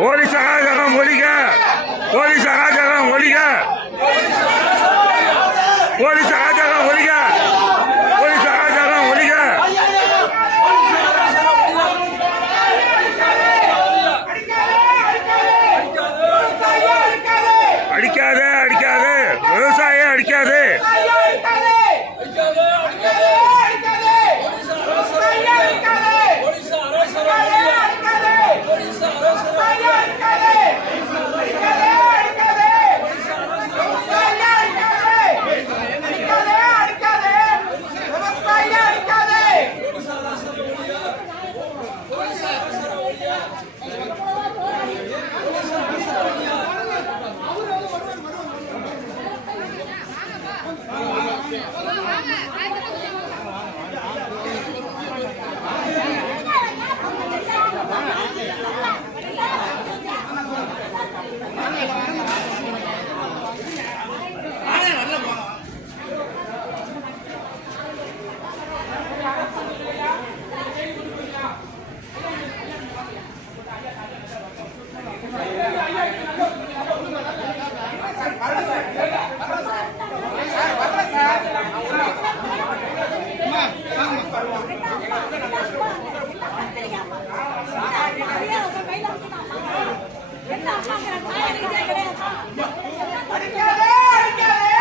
Police அராஜகம் ஒழிக, police அராஜகம் ஒழிக, போலீஸ் அராஜகம் ஒழிக, போலீஸ் அராஜகம் ஒழிக. அடிக்காதே அடிக்காதே, விவசாயியை அடிக்காதே.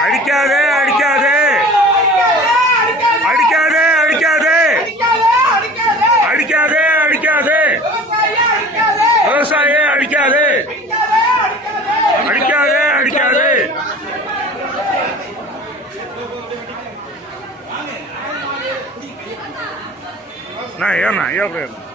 அடிக்காதே அடிக்காதே அடிக்காதே அடிக்காதே அடிக்காதே அடிக்காதே, விவசாயியை அடிக்காதே அடிக்காதே அடிக்காதே. நான் ஏன்னா ஏன்